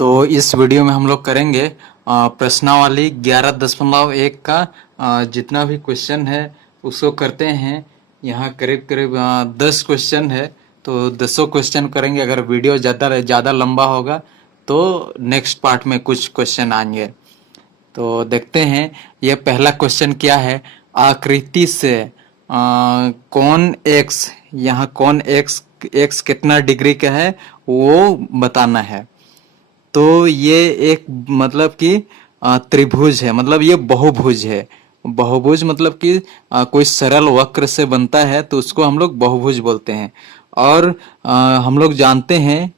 तो इस वीडियो में हम लोग करेंगे प्रश्नावली 11.1 का जितना भी क्वेश्चन है उसको करते हैं। यहाँ करीब करीब 10 क्वेश्चन है, तो 10 क्वेश्चन करेंगे। अगर वीडियो ज़्यादा लंबा होगा तो नेक्स्ट पार्ट में कुछ क्वेश्चन आएंगे। तो देखते हैं यह पहला क्वेश्चन क्या है। आकृति से कौन एक्स, यहाँ कौन एक्स एक्स कितना डिग्री का है वो बताना है। तो ये एक मतलब कि त्रिभुज है, मतलब ये बहुभुज है। बहुभुज मतलब कि कोई सरल वक्र से बनता है तो उसको हम लोग बहुभुज बोलते हैं। और हम लोग जानते हैं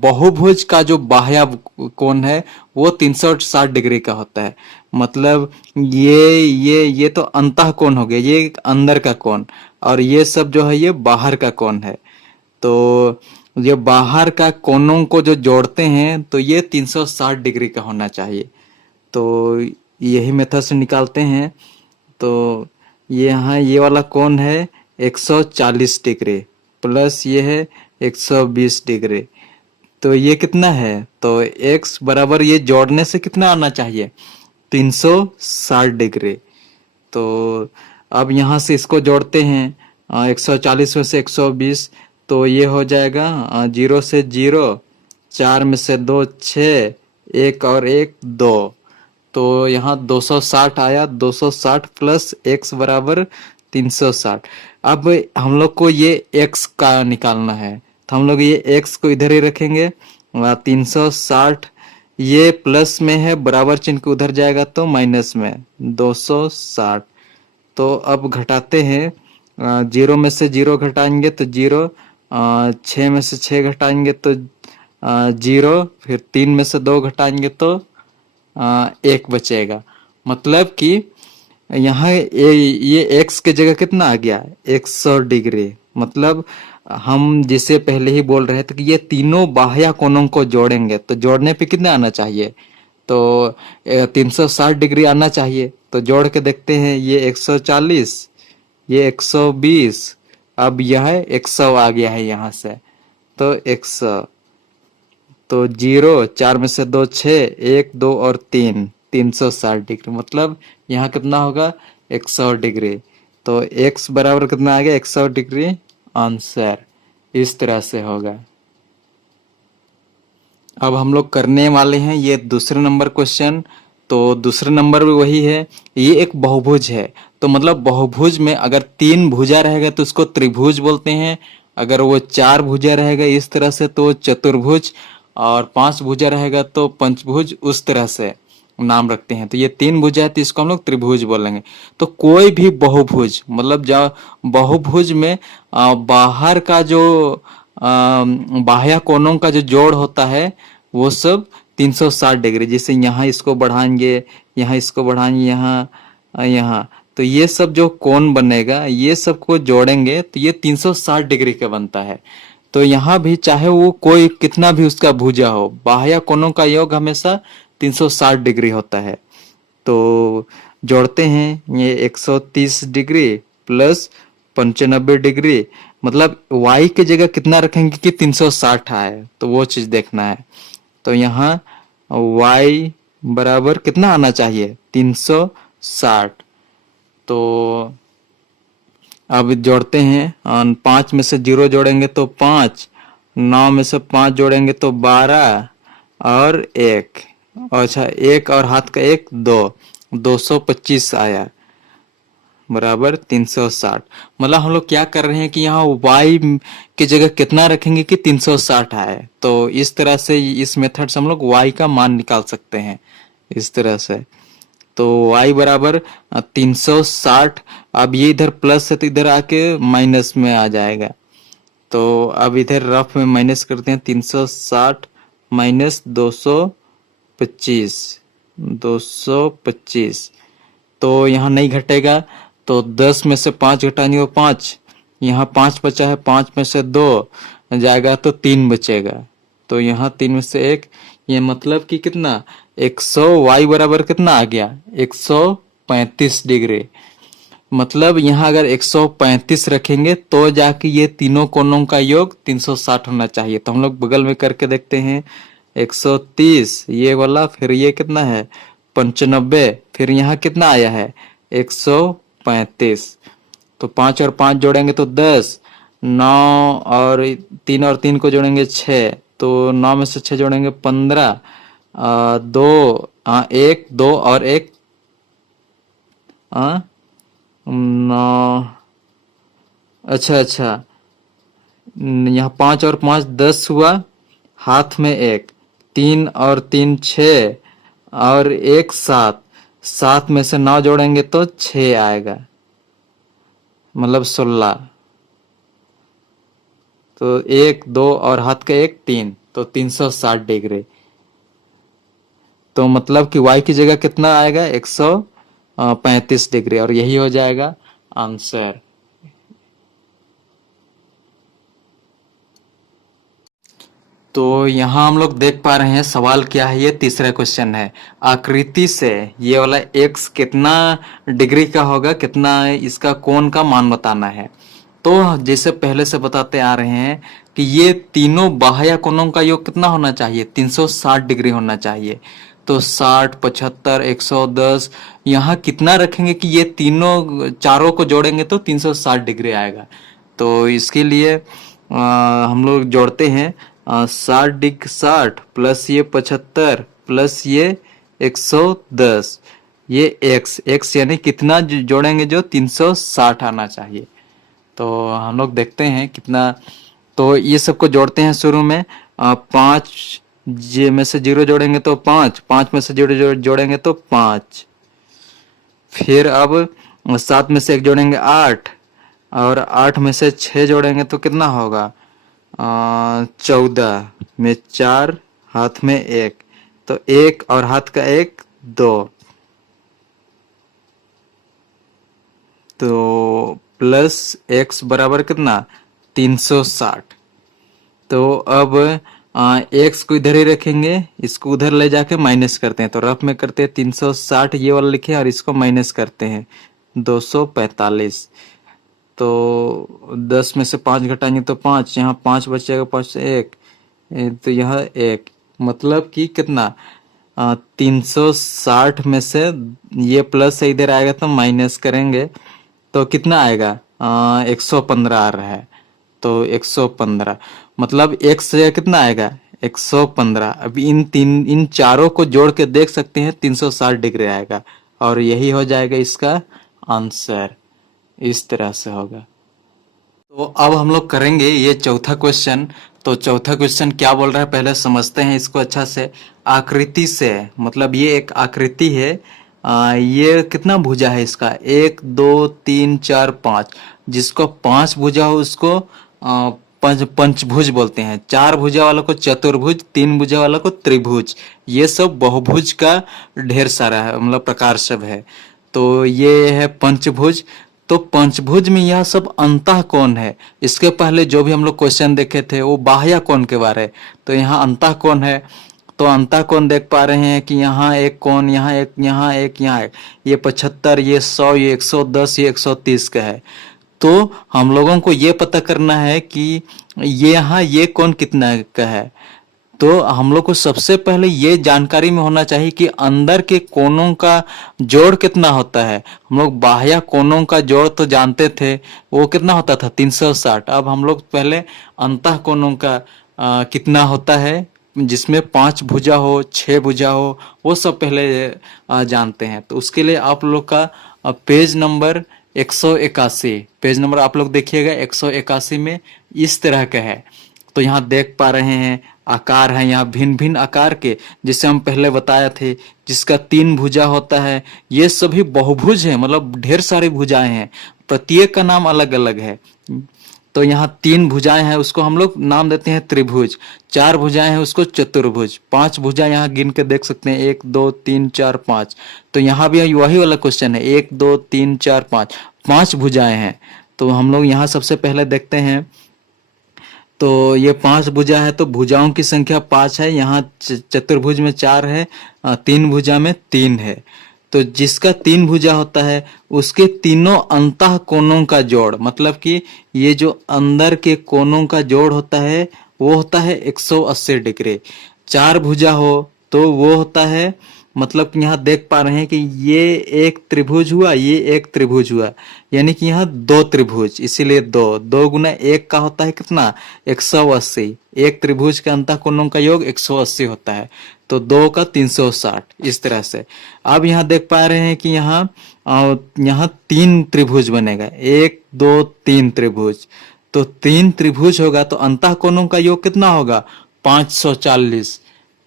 बहुभुज का जो बाह्य कोण है वो 360 डिग्री का होता है। मतलब ये तो अंतः कोण हो गया, ये अंदर का कोण, और ये सब जो है ये बाहर का कोण है। तो ये बाहर का कोनों को जो जोड़ते हैं तो ये 360 डिग्री का होना चाहिए। तो यही मेथड से निकालते हैं। तो ये यहाँ ये वाला कोण है 140 डिग्री प्लस ये है 120 डिग्री। तो ये कितना है, तो x बराबर ये जोड़ने से कितना आना चाहिए, 360 डिग्री। तो अब यहाँ से इसको जोड़ते हैं 140 में से 120, तो ये हो जाएगा 0 से 0, 4 में से 2 6, 1 और 1 2, तो यहाँ 260 आया। 260 प्लस x बराबर 360। अब हम लोग को ये x का निकालना है, तो हम लोग ये x को इधर ही रखेंगे। 360 ये प्लस में है, बराबर चिन्ह को उधर जाएगा तो माइनस में 260। तो अब घटाते हैं, 0 में से 0 घटाएंगे तो 0, 6 में से 6 घटाएंगे तो 0, फिर 3 में से 2 घटाएंगे तो 1 बचेगा। मतलब कि यहाँ ये x की जगह कितना आ गया, 100 डिग्री। मतलब हम जिसे पहले ही बोल रहे थे कि ये तीनों बाह्य कोणों को जोड़ेंगे तो जोड़ने पे कितना आना चाहिए, तो 360 डिग्री आना चाहिए। तो जोड़ के देखते हैं, ये 140, ये 120, अब यह 100 आ गया है यहाँ से, तो 100। तो 0, 4 में से 2 6, 1 2 और 3, 360 डिग्री। मतलब यहाँ कितना होगा, 100 डिग्री। तो x बराबर कितना आ गया, 100 डिग्री आंसर। इस तरह से होगा। अब हम लोग करने वाले हैं ये दूसरे नंबर क्वेश्चन। तो दूसरे नंबर में वही है, ये एक बहुभुज है। तो मतलब बहुभुज में अगर 3 भुजा रहेगा तो उसको त्रिभुज बोलते हैं। अगर वो 4 भुजा रहेगा इस तरह से तो चतुर्भुज, और 5 भुजा रहेगा तो पंचभुज, उस तरह से नाम रखते हैं। तो ये 3 भुजा है तो इसको हम लोग त्रिभुज बोलेंगे। तो कोई भी बहुभुज, मतलब जब बहुभुज में बाहर का जो बाह्य कोणों का जो जोड़ होता है वो सब 360 डिग्री। जैसे यहाँ इसको बढ़ाएंगे, यहाँ इसको बढ़ाएंगे, यहाँ तो ये सब जो कोण बनेगा ये सब को जोड़ेंगे तो ये 360 डिग्री का बनता है। तो यहाँ भी चाहे वो कोई कितना भी उसका भुजा हो, बाह्य कोणों का योग हमेशा 360 डिग्री होता है। तो जोड़ते हैं, ये 130 डिग्री प्लस 95 डिग्री। मतलब y की जगह कितना रखेंगे कि 360 आए, तो वो चीज देखना है। तो यहाँ y बराबर कितना आना चाहिए, 360। तो अब जोड़ते हैं, 5 में से 0 जोड़ेंगे तो 5, 9 में से 5 जोड़ेंगे तो 12 और 1, अच्छा 1 और हाथ का 1 2, 225 आया बराबर 360। मतलब हम लोग क्या कर रहे हैं कि यहाँ y की जगह कितना रखेंगे कि 360 आए। तो इस तरह से इस मेथड से हम लोग y का मान निकाल सकते हैं इस तरह से। तो y बराबर 360। अब ये इधर प्लस है तो इधर आके माइनस में आ जाएगा। तो अब इधर रफ में माइनस करते हैं, 360 माइनस 225, 225। तो यहाँ नहीं घटेगा, तो 10 में से 5 घटाएंगे तो 5, यहाँ 5 बचा है, 5 में से 2 जाएगा तो 3 बचेगा। तो यहाँ 3 में से 1, ये मतलब कि कितना, 100, y बराबर कितना आ गया, 135 डिग्री। मतलब यहाँ अगर 135 रखेंगे तो जाके ये तीनों कोणों का योग 360 होना चाहिए। तो हम लोग बगल में करके देखते हैं, 130 ये वाला, फिर ये कितना है 95, फिर यहाँ कितना आया है 135। तो 5 और 5 जोड़ेंगे तो 10, 9 और 3 को जोड़ेंगे 6, तो 9 में से 6 जोड़ेंगे 15, 2 1 2 और 1 9। अच्छा अच्छा, यहाँ 5 और 5 10 हुआ, हाथ में 1, 3 और 3 6 और 1 7, 7 में से 9 जोड़ेंगे तो 6 आएगा, मतलब 16। तो 1 2 और हाथ का 1 3, तो 360 डिग्री। तो मतलब कि y की जगह कितना आएगा 135 डिग्री, और यही हो जाएगा आंसर। तो यहाँ हम लोग देख पा रहे हैं सवाल क्या है, ये तीसरा क्वेश्चन है। आकृति से ये वाला x कितना डिग्री का होगा, कितना इसका कोण का मान बताना है। तो जैसे पहले से बताते आ रहे हैं कि ये तीनों बाह्य कोणों का योग कितना होना चाहिए 360 डिग्री होना चाहिए। तो 60 75 110 यहाँ कितना रखेंगे कि ये तीनों चारों को जोड़ेंगे तो 360 डिग्री आएगा। तो इसके लिए हम लोग जोड़ते हैं 60 प्लस ये 75 प्लस ये 110, ये x यानी कितना जोड़ेंगे जो 360 आना चाहिए। तो हम लोग देखते हैं कितना। तो ये सबको जोड़ते हैं शुरू में 5 जे में से 0 जोड़ेंगे तो 5, 5 में से 0 जोड़ेंगे तो 5, फिर अब 7 में से 1 जोड़ेंगे 8, और 8 में से 6 जोड़ेंगे तो कितना होगा 14 में 4, हाथ में 1, तो 1 और हाथ का 1 2, तो प्लस x बराबर कितना 360। तो अब x को इधर ही रखेंगे, इसको उधर ले जाके माइनस करते हैं। तो रफ में करते हैं 360 ये वाला लिखे और इसको माइनस करते हैं 245। तो 10 में से 5 घटाएंगे तो 5, यहाँ 5 बचेगा, 5 से 1, तो यहाँ 1, मतलब कि कितना 360 में से ये प्लस से इधर आएगा तो माइनस करेंगे तो कितना आएगा 115 आ रहा है। तो 115 मतलब x से कितना आएगा 115। अब इन चारों को जोड़ के देख सकते हैं 360 डिग्री आएगा, और यही हो जाएगा इसका आंसर। इस तरह से होगा। तो अब हम लोग करेंगे ये चौथा क्वेश्चन। तो चौथा क्वेश्चन क्या बोल रहा है पहले समझते हैं इसको अच्छा से। आकृति से मतलब ये एक आकृति है, ये कितना भुजा है इसका 1 2 3 4 5, जिसको 5 भुजा हो उसको पंचभुज बोलते हैं, 4 भुजा वाला को चतुर्भुज, 3 भुजा वाला को त्रिभुज। ये सब बहुभुज का ढेर सारा है, मतलब प्रकार सब है। तो ये है पंचभुज। तो पंचभुज में यह सब अंतः कोण है। इसके पहले जो भी हम लोग क्वेश्चन देखे थे वो बाह्य कोण के बारे, तो यहाँ अंतः कोण है। तो अंतः कोण देख पा रहे हैं कि यहाँ एक कोण, यहाँ एक, यहाँ एक, यहाँ एक, ये 75, ये 100, ये 110, ये 130 का है। तो हम लोगों को ये पता करना है कि ये यहाँ ये कोण कितना का है। तो हम लोग को सबसे पहले ये जानकारी में होना चाहिए कि अंदर के कोणों का जोड़ कितना होता है। हम लोग बाह्य कोणों का जोड़ तो जानते थे, वो कितना होता था 360। अब हम लोग पहले अंतः कोणों का कितना होता है, जिसमें 5 भुजा हो 6 भुजा हो, वो सब पहले जानते हैं। तो उसके लिए आप लोग का पेज नंबर 181, पेज नंबर आप लोग देखिएगा 181 में इस तरह का है। तो यहाँ देख पा रहे हैं आकार है यहाँ भिन्न भिन्न आकार के, जिसे हम पहले बताया थे, जिसका 3 भुजा होता है। ये सभी बहुभुज है, मतलब ढेर सारी भुजाएं हैं, प्रत्येक का नाम अलग अलग है। तो यहाँ 3 भुजाएं हैं, उसको हम लोग नाम देते हैं त्रिभुज। 4 भुजाएं हैं उसको चतुर्भुज। 5 भुजा यहाँ गिन के देख सकते हैं 1 2 3 4 5। तो यहाँ भी वही वाला क्वेश्चन है 1 2 3 4 5, 5 भुजाएं हैं। तो हम लोग यहाँ सबसे पहले देखते हैं। तो ये 5 भुजा है तो भुजाओं की संख्या 5 है। यहाँ चतुर्भुज में 4 है, 3 भुजा में 3 है। तो जिसका 3 भुजा होता है उसके तीनों अंतः कोणों का जोड़, मतलब कि ये जो अंदर के कोणों का जोड़ होता है वो होता है 180 डिग्री। चार भुजा हो तो वो होता है, मतलब कि यहाँ देख पा रहे हैं कि ये एक त्रिभुज हुआ, ये एक त्रिभुज हुआ, यानी कि यहाँ दो त्रिभुज, इसीलिए दो, दो गुना एक का होता है कितना, 180। एक त्रिभुज के अंतःकोणों का योग 180 होता है, तो दो का 360, इस तरह से। अब यहाँ देख पा रहे हैं कि यहाँ तीन त्रिभुज बनेगा, एक दो तीन त्रिभुज, तो तीन त्रिभुज होगा तो अंतःकोणों का योग कितना होगा, 540।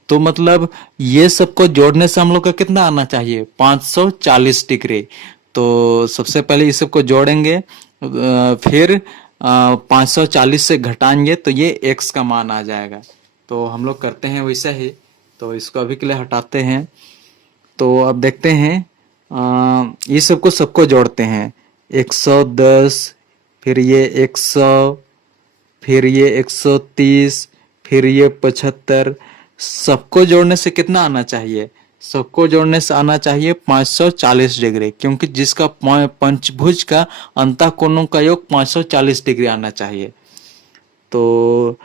तो मतलब ये सबको जोड़ने से हम लोग का कितना आना चाहिए, 540 डिग्री। तो सबसे पहले इस सबको जोड़ेंगे, फिर 540 से घटाएंगे तो ये x का मान आ जाएगा। तो हम लोग करते हैं वैसा ही, तो इसको अभी के लिए हटाते हैं। तो अब देखते हैं, ये सबको जोड़ते हैं, 110, फिर ये 100, फिर ये 130, फिर ये 75, सबको जोड़ने से कितना आना चाहिए, सबको जोड़ने से आना चाहिए 540 डिग्री, क्योंकि जिसका पंचभुज का अंतःकोणों का योग 540 डिग्री आना चाहिए। तो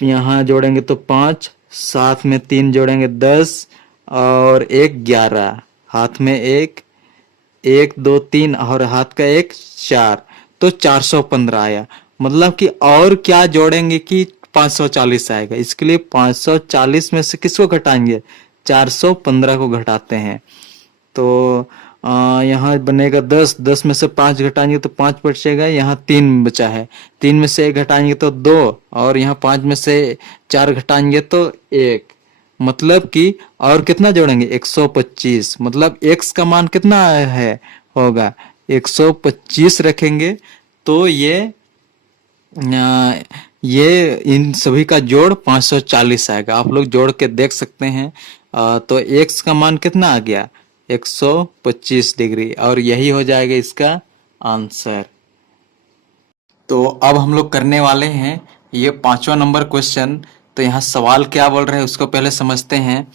यहाँ जोड़ेंगे तो 5, साथ में 3 जोड़ेंगे 10, और 1 11, हाथ में 1, 1 2 3 और हाथ का 1 4, तो 415 आया। मतलब कि और क्या जोड़ेंगे कि 540 आएगा, इसके लिए 540 में से किसको घटाएंगे, 415 को घटाते हैं। तो यहाँ बनेगा 10, 10 में से 5 घटाएंगे तो 5 बचेगा, यहाँ 3 बचा है, 3 में से 1 घटाएंगे तो 2, और यहाँ 5 में से 4 घटाएंगे तो 1, मतलब कि और कितना जोड़ेंगे, 125। मतलब x का मान कितना है, होगा 125 रखेंगे, तो ये इन सभी का जोड़ 540 आएगा। आप लोग जोड़ के देख सकते हैं। तो x का मान कितना आ गया, 125 डिग्री, और यही हो जाएगा इसका आंसर। तो अब हम लोग करने वाले हैं ये 5वां नंबर क्वेश्चन। तो यहाँ सवाल क्या बोल रहे हैं उसको पहले समझते हैं।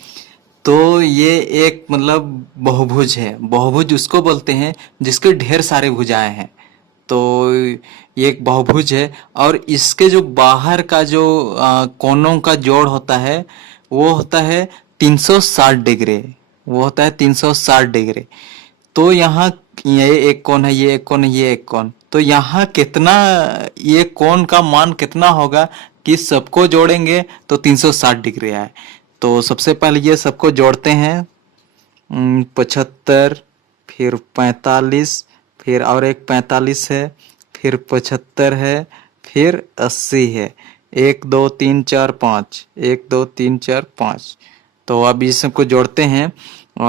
तो ये एक मतलब बहुभुज है, बहुभुज उसको बोलते हैं जिसके ढेर सारे भुजाएं हैं। तो ये एक बहुभुज है, और इसके जो बाहर का जो कोनों का जोड़ होता है वो होता है 360 डिग्री, वो होता है 360 डिग्री। तो यहाँ ये एक कोण है, ये एक कोण है, ये एक कोण, तो यहाँ कितना, ये कोण का मान कितना होगा कि सबको जोड़ेंगे तो 360 डिग्री आए। तो सबसे पहले ये सबको जोड़ते हैं, 75, फिर 45, फिर और एक 45 है, फिर 75 है, फिर 80 है, 1 2 3 4 5, 1 2 3 4 5। तो अब इस सबको जोड़ते हैं,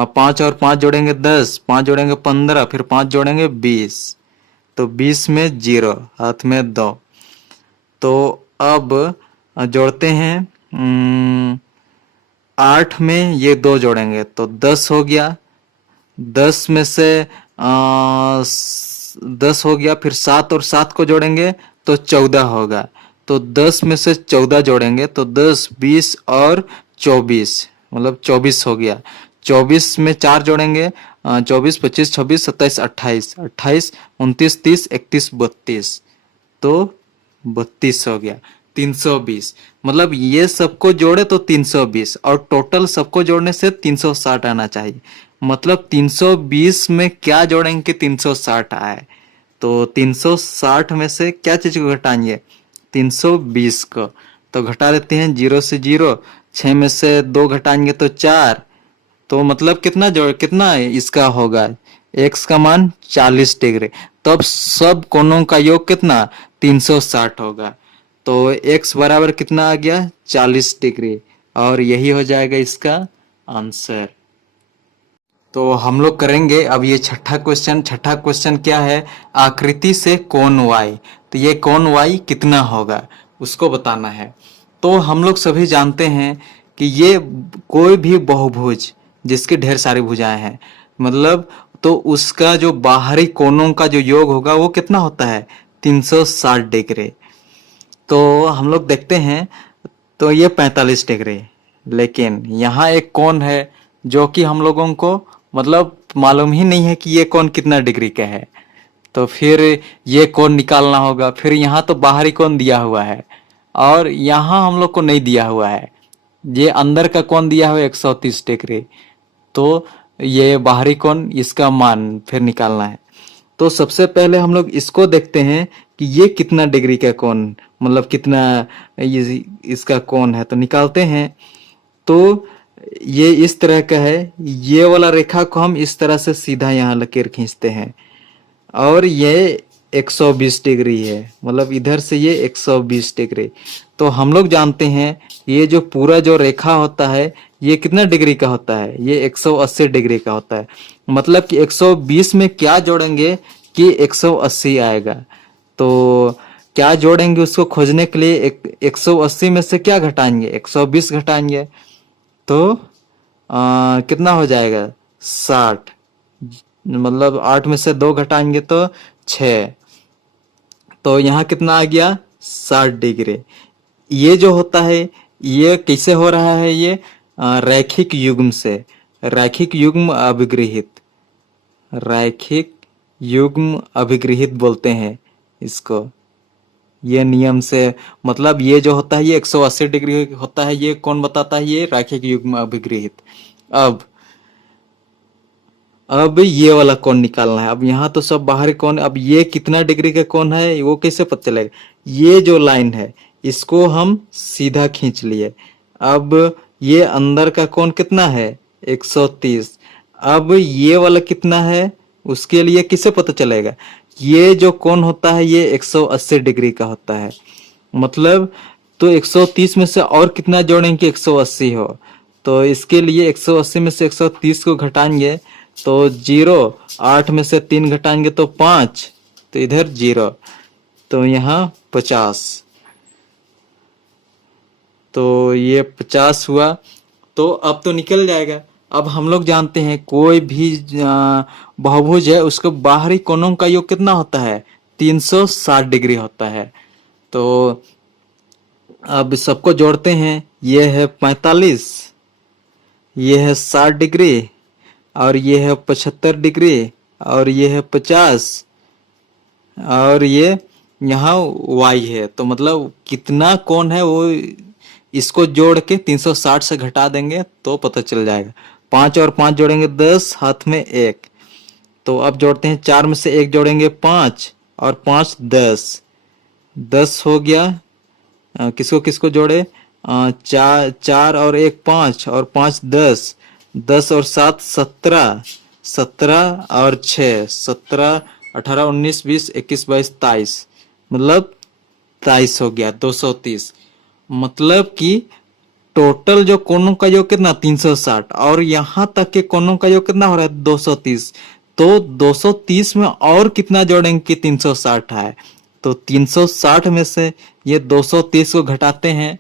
5 और 5 जोड़ेंगे 10, 5 जोड़ेंगे 15, फिर 5 जोड़ेंगे 20, तो 20 में 0, हाथ में 2। तो अब जोड़ते हैं, 8 में ये 2 जोड़ेंगे तो 10 हो गया, 10 में से 10 हो गया, फिर 7 और 7 को जोड़ेंगे तो 14 होगा, तो 10 में से 14 जोड़ेंगे तो 10 20 और 24, मतलब 24 हो गया। 24 में 4 जोड़ेंगे, 24 25 26 27 28, 28 29 30 31 32, तो 32 हो गया, 320। मतलब ये सबको जोड़े तो 320, और टोटल सबको जोड़ने से 360 आना चाहिए। मतलब 320 में क्या जोड़ेंगे कि 360 आए, तो 360 में से क्या चीज को घटाएंगे, 320 को। तो घटा लेते हैं 0 से 0, 6 में से 2 घटाएंगे तो 4, तो मतलब कितना इसका होगा, x का मान 40 डिग्री। तब सब कोणों का योग कितना, 360 होगा। तो x बराबर कितना आ गया, 40 डिग्री, और यही हो जाएगा इसका आंसर। तो हम लोग करेंगे अब ये छठा क्वेश्चन। छठा क्वेश्चन क्या है, आकृति से कोण y। तो ये कोण y कितना होगा उसको बताना है। तो हम लोग सभी जानते हैं कि ये कोई भी बहुभुज जिसके ढेर सारी भुजाएं हैं, मतलब तो उसका जो बाहरी कोणों का जो योग होगा वो कितना होता है, 360 डिग्री। तो हम लोग देखते हैं, तो ये 45 डिग्री, लेकिन यहाँ एक कोण है जो कि हम लोगों को मतलब मालूम ही नहीं है कि ये कोण कितना डिग्री का है। तो फिर ये कोण निकालना होगा। फिर यहाँ तो बाहरी कोण दिया हुआ है और यहाँ हम लोग को नहीं दिया हुआ है, ये अंदर का कोण दिया हुआ है 130 डिग्री, तो ये बाहरी कोण, इसका मान फिर निकालना है। तो सबसे पहले हम लोग इसको देखते हैं कि ये कितना डिग्री का कोण, मतलब कितना ये इसका कोण है, तो निकालते हैं। तो ये इस तरह का है, ये वाला रेखा को हम इस तरह से सीधा यहाँ लकीर खींचते हैं और ये 120 डिग्री है, मतलब इधर से ये 120 डिग्री। तो हम लोग जानते हैं ये जो पूरा जो रेखा होता है ये कितना डिग्री का होता है, ये 180 डिग्री का होता है। मतलब कि 120 में क्या जोड़ेंगे कि 180 आएगा। तो क्या जोड़ेंगे उसको खोजने के लिए 180 में से क्या घटाएंगे, 120 घटाएंगे, तो कितना हो जाएगा 60, मतलब 8 में से 2 घटाएंगे तो 6, तो यहाँ कितना आ गया 60 डिग्री। ये जो होता है ये कैसे हो रहा है, ये रैखिक युग्म से, रैखिक युग्म अभिगृहित, रैखिक युग्म अभिगृहित बोलते हैं इसको, ये नियम से। मतलब ये जो होता है ये 180 डिग्री होता है, ये कौन बताता है, ये रैखिक युग्म अभिगृहित। अब ये वाला कोण निकालना है। अब यहाँ तो सब बाहरी कोण, अब ये कितना डिग्री का कोण है वो कैसे पता चलेगा, ये जो लाइन है इसको हम सीधा खींच लिए। अब ये अंदर का कोण कितना है 130, अब ये वाला कितना है उसके लिए किसे पता चलेगा, ये जो कोण होता है ये 180 डिग्री का होता है। मतलब तो 130 में से और कितना जोड़ेंगे 180 हो, तो इसके लिए 180 में से 130 को घटाएंगे तो 0, 8 में से 3 घटाएंगे तो 5, तो इधर 0, तो यहाँ 50, तो ये 50 हुआ। तो अब तो निकल जाएगा। अब हम लोग जानते हैं कोई भी बहुभुज है उसके बाहरी कोणों का योग कितना होता है 360 डिग्री होता है। तो अब सबको जोड़ते हैं, ये है 45, ये है 60 डिग्री, और ये है 75 डिग्री, और ये है 50, और ये यहाँ y है। तो मतलब कितना कोण है वो इसको जोड़ के 360 से घटा देंगे तो पता चल जाएगा। 5 और 5 जोड़ेंगे 10, हाथ में 1, तो अब जोड़ते हैं 4 में से 1 जोड़ेंगे 5, और 5 10, 10 हो गया। किसको किसको जोड़े, 4 और 1 5, और 5 10, 10 और 7 17, 17 और 6 17, 18 19 20 21 22 23, मतलब 23 हो गया 230। मतलब कि टोटल जो कोणों का योग कितना 360, और यहाँ तक के कोणों का योग कितना हो रहा है 230। तो 230 में और कितना जोड़ेंगे कि 360 है, तो 360 में से ये 230 को घटाते हैं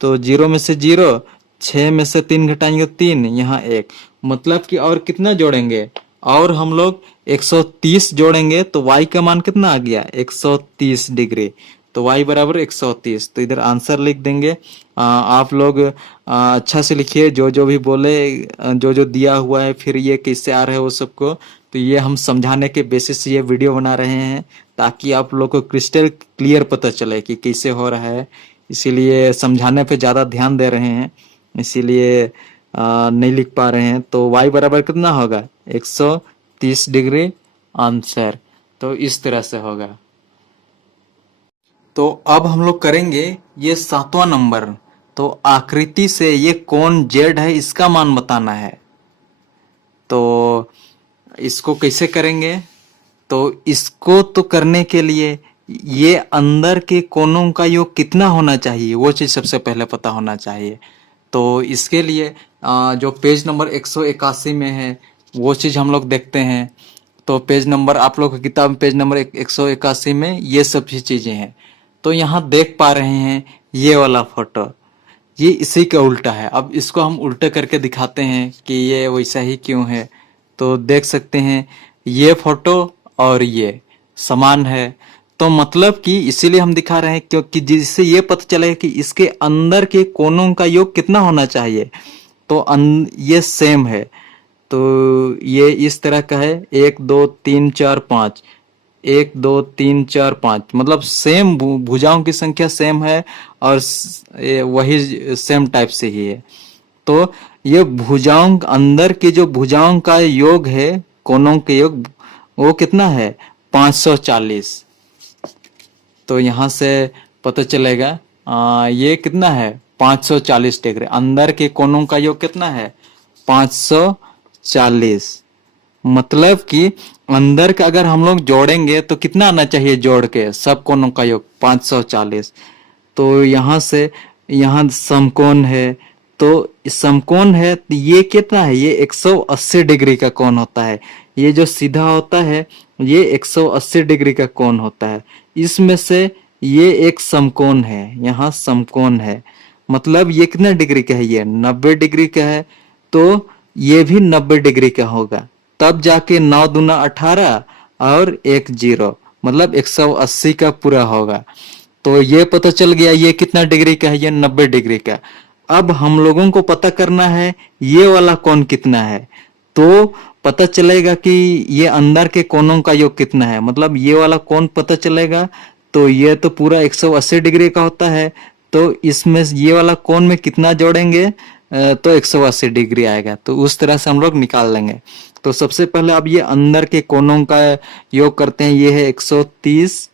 तो 0 में से 0, 6 में से 3 घटाएंगे 3, यहाँ 1, मतलब कि और कितना जोड़ेंगे, और हम लोग 130 जोड़ेंगे तो y का मान कितना आ गया 130 डिग्री। तो y बराबर 130, तो इधर आंसर लिख देंगे। आप लोग अच्छा से लिखिए, जो जो भी बोले, जो जो दिया हुआ है फिर ये कैसे आ रहा है वो सबको, तो ये हम समझाने के बेसिस से ये वीडियो बना रहे हैं ताकि आप लोग को क्रिस्टल क्लियर पता चले कि कैसे हो रहा है। इसीलिए समझाने पे ज़्यादा ध्यान दे रहे हैं, इसीलिए नहीं लिख पा रहे हैं। तो y बराबर कितना होगा 130 डिग्री आंसर, तो इस तरह से होगा। तो अब हम लोग करेंगे ये 7वां नंबर। तो आकृति से ये कोण z है इसका मान बताना है। तो इसको कैसे करेंगे, तो इसको तो करने के लिए ये अंदर के कोणों का योग कितना होना चाहिए वो चीज़ सबसे पहले पता होना चाहिए। तो इसके लिए जो पेज नंबर 181 में है वो चीज़ हम लोग देखते हैं। तो पेज नंबर, आप लोग की किताब पेज नंबर 181 में ये सब भी चीज़ें हैं। तो यहाँ देख पा रहे हैं ये वाला फोटो, ये इसी का उल्टा है। अब इसको हम उल्टे करके दिखाते हैं कि ये वैसा ही क्यों है। तो देख सकते हैं ये फोटो और ये समान है, तो मतलब कि इसीलिए हम दिखा रहे हैं क्योंकि जिससे ये पता चले कि इसके अंदर के कोणों का योग कितना होना चाहिए। तो ये सेम है, तो ये इस तरह का है 1 2 3 4 5, 1 2 3 4 5, मतलब सेम भुजाओं की संख्या सेम है और वही सेम टाइप से ही है। तो ये भुजाओं अंदर के जो भुजाओं का योग है, कोणों के योग, वो कितना है 540। तो यहाँ से पता चलेगा ये कितना है 540 डिग्री। अंदर के कोणों का योग कितना है 540। मतलब कि अंदर का अगर हम लोग जोड़ेंगे तो कितना आना चाहिए, जोड़ के सब कोणों का योग 540। तो यहाँ से यहाँ समकोण है, तो समकोण है तो ये कितना है, ये 180 डिग्री का कोण होता है। ये जो सीधा होता है ये 180 डिग्री का कोण होता है। इसमें से ये एक समकोण है, यहाँ समकोण है, मतलब ये कितना डिग्री का है, ये 90 डिग्री का है। तो ये भी 90 डिग्री का होगा, तब जाके 9 दूना 18 और 1 0, मतलब 180 का पूरा होगा। तो ये पता चल गया ये कितना डिग्री का है, ये 90 डिग्री का। अब हम लोगों को पता करना है ये वाला कोण कितना है। तो पता चलेगा कि ये अंदर के कोणों का योग कितना है, मतलब ये वाला कोण पता चलेगा। तो ये तो पूरा 180 डिग्री का होता है, तो इसमें ये वाला कोण में कितना जोड़ेंगे तो 180 डिग्री आएगा। तो उस तरह से हम लोग निकाल लेंगे। तो सबसे पहले अब ये अंदर के कोणों का योग करते हैं। ये है 130,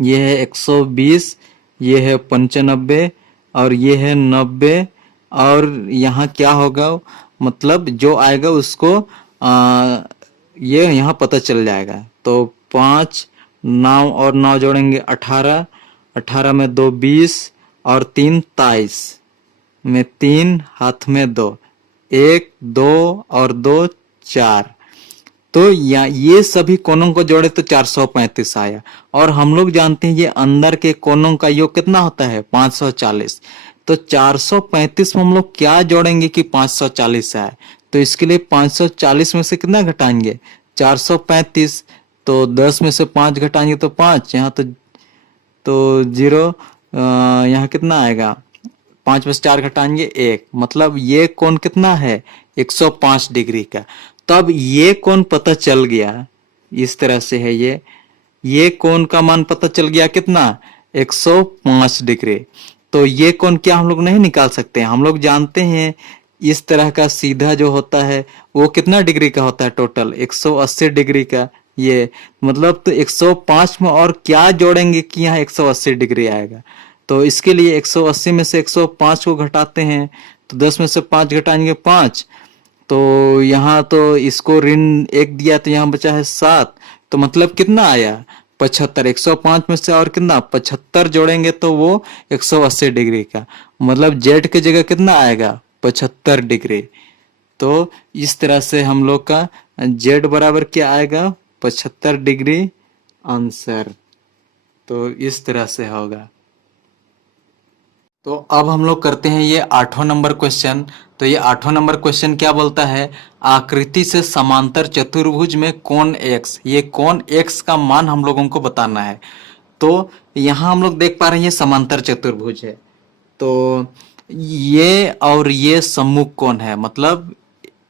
ये है 120, ये है 95 और ये है 90। और यहाँ क्या होगा, मतलब जो आएगा उसको ये यहाँ पता चल जाएगा। तो 5 9 और 9 जोड़ेंगे 18, 18 में 2 20 और 3 23 में 3 हाथ में 2, 1 2 और 2 4। तो ये सभी कोणों को जोड़े तो 435 आया। और हम लोग जानते हैं ये अंदर के कोणों का योग कितना होता है 540। तो 435 में हम लोग क्या जोड़ेंगे कि 540 आए। तो इसके लिए 540 में से कितना घटाएंगे 435। तो 10 में से 5 घटाएंगे तो 5, यहाँ तो 0, यहाँ कितना आएगा 5 में से 4 घटाएंगे 1, मतलब ये कोण कितना है 105 डिग्री का। तब ये कोण पता चल गया, इस तरह से है ये कोण का मान पता चल गया कितना 105 डिग्री। तो ये कोण क्या हम लोग नहीं निकाल सकते हैं, हम लोग जानते हैं इस तरह का सीधा जो होता है वो कितना डिग्री का होता है टोटल 180 डिग्री का। ये मतलब तो 105 में और क्या जोड़ेंगे कि यहाँ 180 डिग्री आएगा। तो इसके लिए 180 में से 105 को घटाते हैं, तो 10 में से 5 घटाएंगे 5। तो यहाँ तो इसको ऋण 1 दिया तो यहाँ बचा है 7। तो मतलब कितना आया 75। 105 में से और कितना 75 जोड़ेंगे तो वो 180 डिग्री का, मतलब जेड की जगह कितना आएगा 75 डिग्री। तो इस तरह से हम लोग का जेड बराबर क्या आएगा 75 डिग्री आंसर। तो इस तरह से होगा। तो अब हम लोग करते हैं ये 8वां नंबर क्वेश्चन। तो ये 8वां नंबर क्वेश्चन क्या बोलता है, आकृति से समांतर चतुर्भुज में कोण x, ये कोण x का मान हम लोगों को बताना है। तो यहाँ हम लोग देख पा रहे हैं ये समांतर चतुर्भुज है, तो ये और ये सम्मुख कोण है, मतलब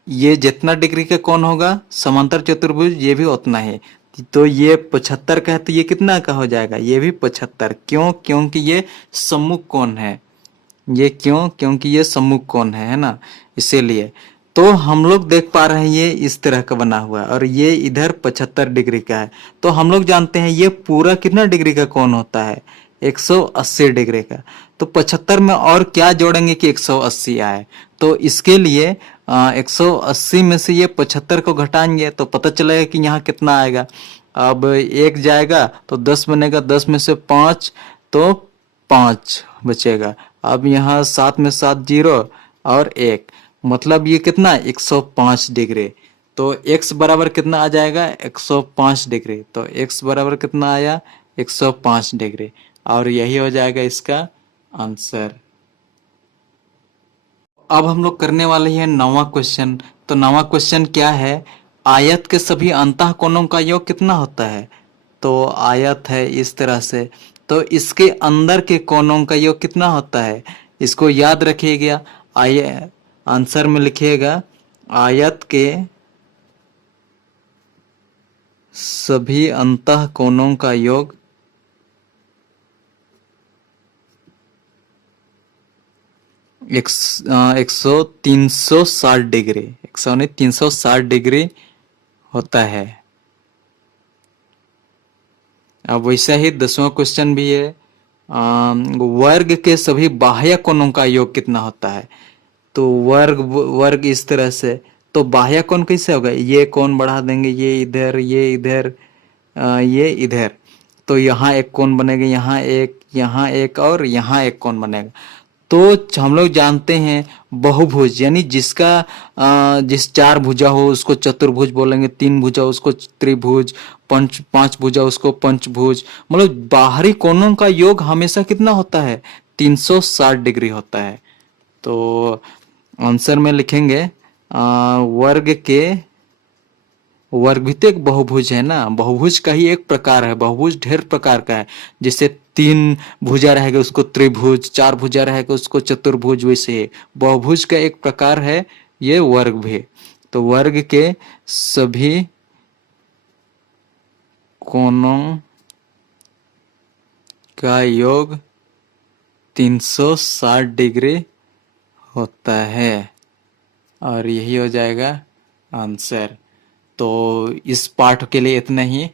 ये जितना डिग्री का कोण होगा समांतर चतुर्भुज ये भी उतना ही। तो ये 75 का है तो ये कितना का हो जाएगा, ये भी 75। क्यों, क्योंकि ये सम्मुख कोण है। ये क्यों, क्योंकि ये सम्मुख कोण है ना, इसीलिए। तो हम लोग देख पा रहे हैं ये इस तरह का बना हुआ है और ये इधर 75 डिग्री का है। तो हम लोग जानते हैं ये पूरा कितना डिग्री का कोण होता है 180 डिग्री का। तो 75 में और क्या जोड़ेंगे कि 180 आए। तो इसके लिए 180 में से ये 75 को घटाएंगे तो पता चलेगा कि यहाँ कितना आएगा। अब 1 जाएगा तो 10 बनेगा, 10 में से 5 तो 5 बचेगा। अब यहाँ 7 में 7 0 और 1, मतलब ये कितना 105 डिग्री। तो x बराबर कितना आ जाएगा 105 डिग्री। तो x बराबर कितना आया 105 डिग्री, और यही हो जाएगा इसका आंसर। अब हम लोग करने वाले हैं 9वां क्वेश्चन। तो 9वां क्वेश्चन क्या है, आयत के सभी अंतः कोणों का योग कितना होता है। तो आयत है इस तरह से, तो इसके अंदर के कोणों का योग कितना होता है, इसको याद रखिएगा। आंसर में लिखिएगा आयत के सभी अंतः कोणों का योग 360 डिग्री, 100 नहीं 360 डिग्री होता है। अब वैसा ही 10वां क्वेश्चन भी है, वर्ग के सभी बाह्य कोणों का योग कितना होता है। तो वर्ग वर्ग इस तरह से, तो बाह्य कोण कैसे होगा, ये कोण बढ़ा देंगे, ये इधर, ये इधर, ये इधर, तो यहाँ एक कोण बनेगा, यहाँ एक और यहाँ एक कोण बनेगा। तो हम लोग जानते हैं बहुभुज यानी जिस 4 भुजा हो उसको चतुर्भुज बोलेंगे, 3 भुजा उसको त्रिभुज, 5 भुजा उसको पंचभुज। मतलब बाहरी कोणों का योग हमेशा कितना होता है, 360 डिग्री होता है। तो आंसर में लिखेंगे वर्ग भी तो एक बहुभुज है ना, बहुभुज का ही एक प्रकार है। बहुभुज ढेर प्रकार का है, जैसे 3 भुजा रहेगा उसको त्रिभुज, 4 भुजा रहेगा उसको चतुर्भुज, वैसे बहुभुज का एक प्रकार है ये वर्ग भी। तो वर्ग के सभी कोणों का योग 360 डिग्री होता है, और यही हो जाएगा आंसर। तो इस पाठ के लिए इतना ही।